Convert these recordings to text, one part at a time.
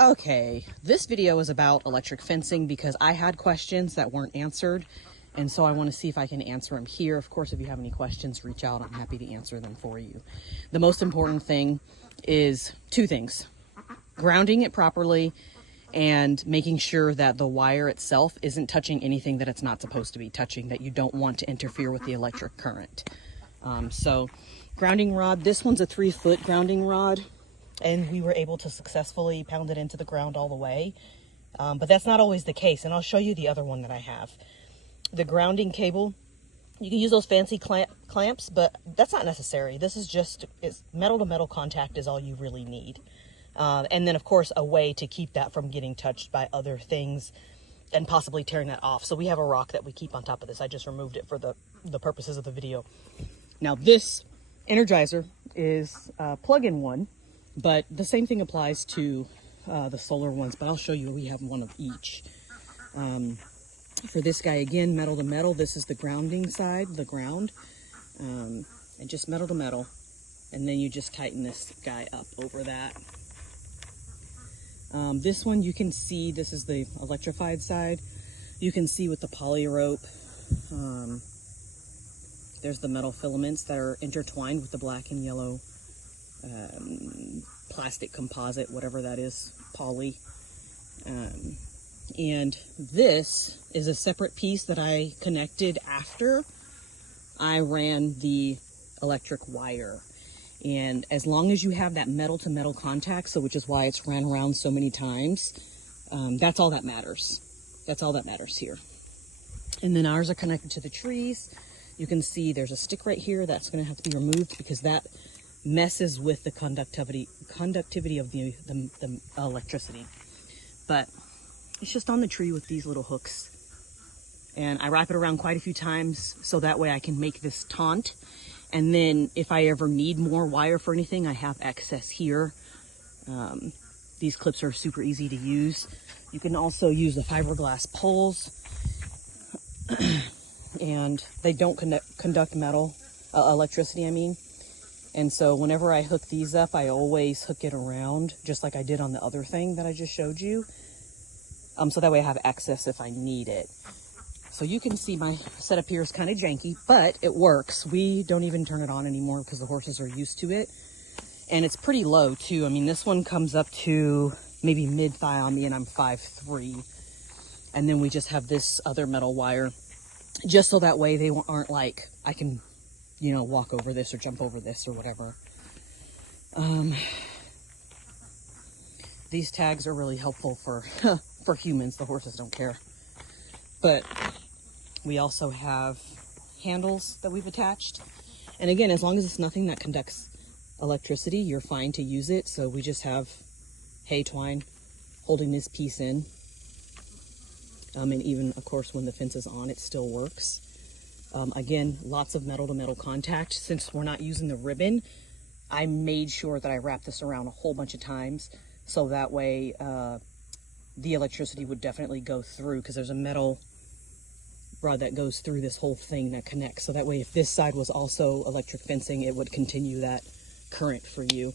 Okay, this video is about electric fencing because I had questions that weren't answered, and so I want to see if I can answer them here. Of course, if you have any questions, reach out. I'm happy to answer them for you. The most important thing is two things: grounding it properly and making sure that the wire itself isn't touching anything that it's not supposed to be touching, that you don't want to interfere with the electric current. So grounding rod, this one's a 3-foot grounding rod, and we were able to successfully pound it into the ground all the way. But that's not always the case, and I'll show you the other one that I have. The grounding cable, you can use those fancy clamps, but that's not necessary. This is just metal to metal contact is all you really need. And then of course a way to keep that from getting touched by other things and possibly tearing that off. So we have a rock that we keep on top of this. I just removed it for the purposes of the video. Now this Energizer is a plug-in one, but the same thing applies to the solar ones, but I'll show you. We have one of each. For this guy, again, metal to metal. This is the grounding side, the ground, and just metal to metal. And then you just tighten this guy up over that. This one you can see, this is the electrified side. You can see with the poly rope, there's the metal filaments that are intertwined with the black and yellow plastic composite, whatever that is, poly. And this is a separate piece that I connected after I ran the electric wire. And as long as you have that metal to metal contact, so which is why it's ran around so many times, that's all that matters. That's all that matters here. And then ours are connected to the trees. You can see there's a stick right here that's going to have to be removed because that messes with the conductivity of the electricity. But it's just on the tree with these little hooks. And I wrap it around quite a few times so that way I can make this taunt. And then if I ever need more wire for anything, I have excess here. These clips are super easy to use. You can also use the fiberglass poles. And they don't conduct electricity, I mean. And so whenever I hook these up, I always hook it around, just like I did on the other thing that I just showed you. So that way I have access if I need it. So you can see my setup here is kind of janky, but it works. We don't even turn it on anymore because the horses are used to it. And it's pretty low too. I mean, this one comes up to maybe mid-thigh on me, and I'm 5'3". And then we just have this other metal wire, just so that way they aren't like, I can, you know, walk over this or jump over this or whatever. These tags are really helpful for for humans. The horses don't care. But we also have handles that we've attached. And again, as long as it's nothing that conducts electricity, you're fine to use it. So we just have hay twine holding this piece in. And even, of course, when the fence is on, it still works. Again, lots of metal to metal contact. Since we're not using the ribbon, I made sure that I wrapped this around a whole bunch of times. So that way, the electricity would definitely go through, because there's a metal rod that goes through this whole thing that connects. So that way, if this side was also electric fencing, it would continue that current for you.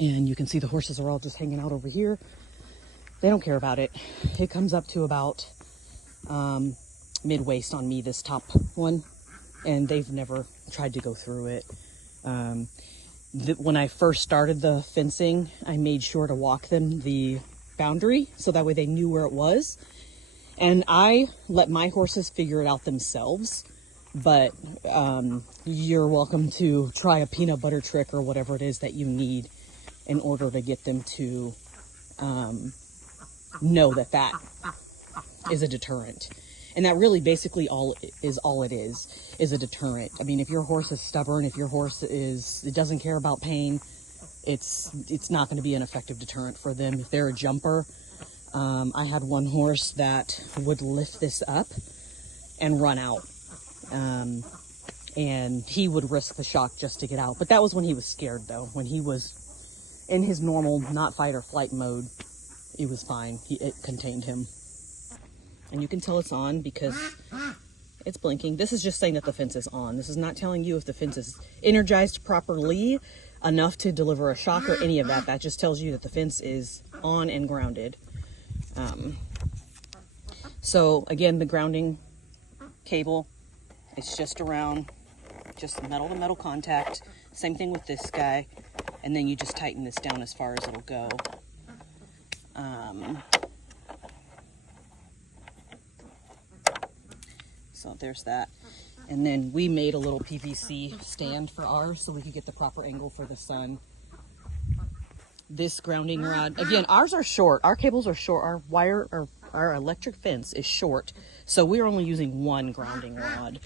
And you can see the horses are all just hanging out over here. They don't care about it. It comes up to about mid-waist on me, this top one, and they've never tried to go through it. When I first started the fencing, I made sure to walk them the boundary so that way they knew where it was. And I let my horses figure it out themselves, but you're welcome to try a peanut butter trick or whatever it is that you need in order to get them to know that that is a deterrent. And that really basically all it is a deterrent. I mean, if your horse is stubborn, if your horse it doesn't care about pain, it's not going to be an effective deterrent for them. If they're a jumper, I had one horse that would lift this up and run out. And he would risk the shock just to get out. But that was when he was scared, though. When he was in his normal, not fight or flight mode, it was fine. It contained him. And you can tell it's on because it's blinking. This is just saying that the fence is on. This is not telling you if the fence is energized properly enough to deliver a shock or any of that. That just tells you that the fence is on and grounded. So again, the grounding cable, it's just around, just metal to metal contact. Same thing with this guy. And then you just tighten this down as far as it'll go. So there's that. And then we made a little PVC stand for ours so we could get the proper angle for the sun. This grounding rod, again, ours are short. Our cables are short. Our wire, or our electric fence is short. So we're only using one grounding rod.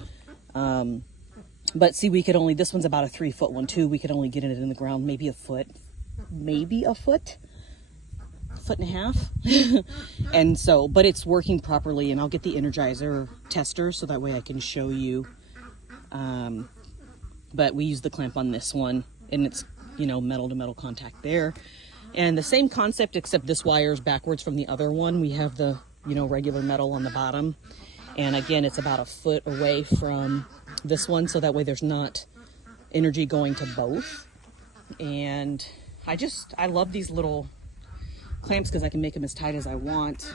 But see, we could only, this one's about a 3-foot one too. We could only get it in the ground maybe a foot, foot and a half. And so, but it's working properly, and I'll get the Energizer tester so that way I can show you. But we use the clamp on this one, and it's, you know, metal to metal contact there. And the same concept, except this wire is backwards from the other one. We have the, you know, regular metal on the bottom. And again, it's about a foot away from this one, so that way there's not energy going to both. And I love these little clamps because I can make them as tight as I want.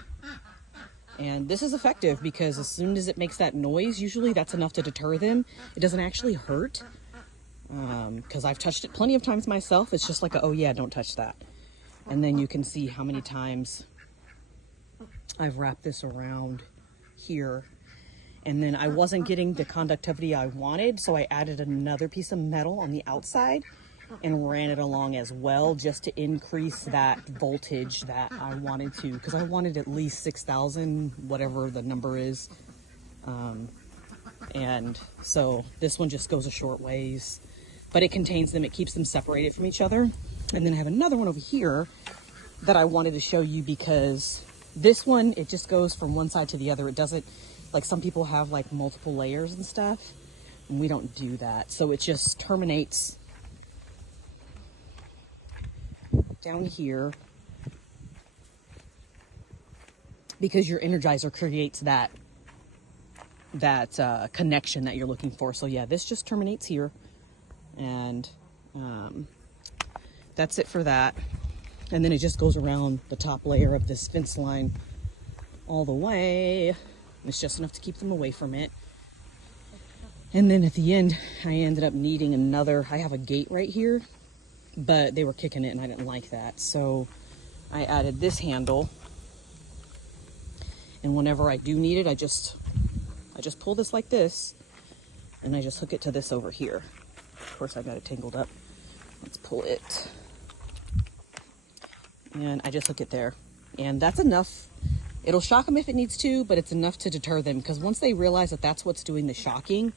And this is effective because as soon as it makes that noise, usually that's enough to deter them. It doesn't actually hurt, because I've touched it plenty of times myself. It's just like, oh yeah, don't touch that. And then you can see how many times I've wrapped this around here. And then I wasn't getting the conductivity I wanted, so I added another piece of metal on the outside and ran it along as well, just to increase that voltage that I wanted to, because I wanted at least 6,000, whatever the number is. And so this one just goes a short ways, but it contains them, it keeps them separated from each other. And then I have another one over here that I wanted to show you, because this one, it just goes from one side to the other. It doesn't, like some people have like multiple layers and stuff, and we don't do that. So it just terminates down here, because your Energizer creates that connection that you're looking for. So yeah, this just terminates here, and that's it for that. And then it just goes around the top layer of this fence line all the way. It's just enough to keep them away from it. And then at the end, I ended up needing another, I have a gate right here, but they were kicking it and I didn't like that. So I added this handle, and whenever I do need it, I just pull this like this, and I just hook it to this over here. Of course, I got it tangled up. Let's pull it. And I just hook it there. And that's enough. It'll shock them if it needs to, but it's enough to deter them, because once they realize that that's what's doing the shocking,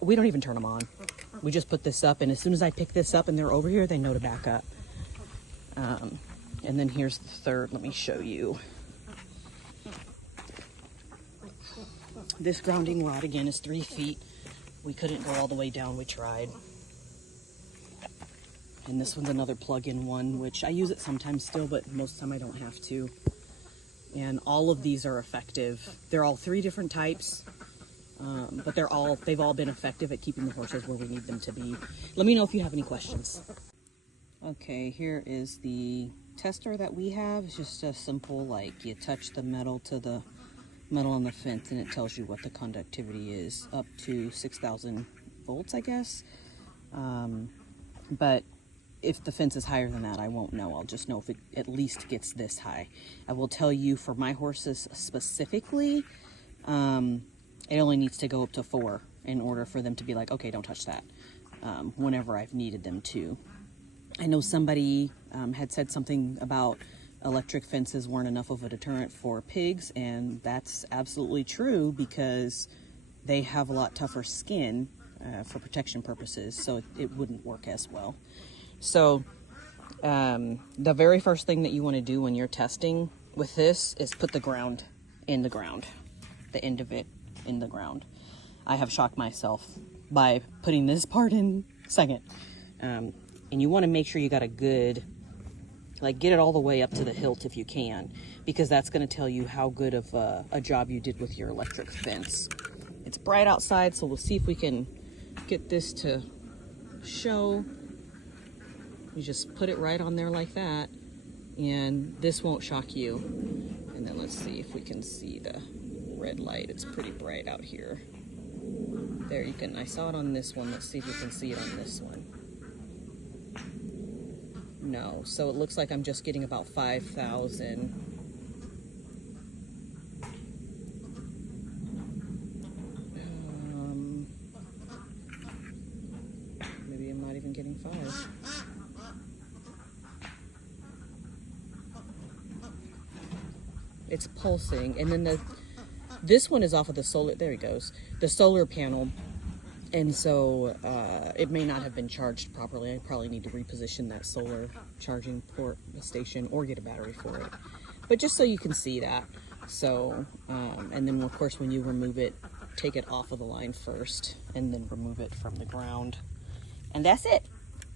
we don't even turn them on. We just put this up, and as soon as I pick this up and they're over here, they know to back up. And then here's the third. Let me show you. This grounding rod, again, is 3 feet. We couldn't go all the way down. We tried. And this one's another plug-in one, which I use it sometimes still, but most of the time I don't have to. And all of these are effective. They're all 3 different types, but they've all been effective at keeping the horses where we need them to be. Let me know if you have any questions. Okay, here is the tester that we have. It's just a simple, like, you touch the metal to the metal on the fence and it tells you what the conductivity is, up to 6,000 volts, I guess. But if the fence is higher than that, I won't know. I'll just know if it at least gets this high. I will tell you, for my horses specifically, it only needs to go up to 4 in order for them to be like, okay, don't touch that, whenever I've needed them to. I know somebody had said something about electric fences weren't enough of a deterrent for pigs, and that's absolutely true, because they have a lot tougher skin for protection purposes, so it wouldn't work as well. So the very first thing that you want to do when you're testing with this is put the ground in the ground, the end of it in the ground. I have shocked myself by putting this part in second. And you want to make sure you got a good, like, get it all the way up to the hilt if you can, because that's going to tell you how good of a job you did with your electric fence. It's bright outside, so we'll see if we can get this to show. You just put it right on there like that, and this won't shock you. And then let's see if we can see the red light. It's pretty bright out here. There, you can, I saw it on this one. Let's see if we can see it on this one. No, so it looks like I'm just getting about 5,000. Maybe I'm not even getting 5. It's pulsing, and then this one is off of the solar, there he goes, the solar panel, and so it may not have been charged properly. I probably need to reposition that solar charging port station or get a battery for it, but just so you can see that. So and then of course when you remove it, take it off of the line first and then remove it from the ground, and that's it.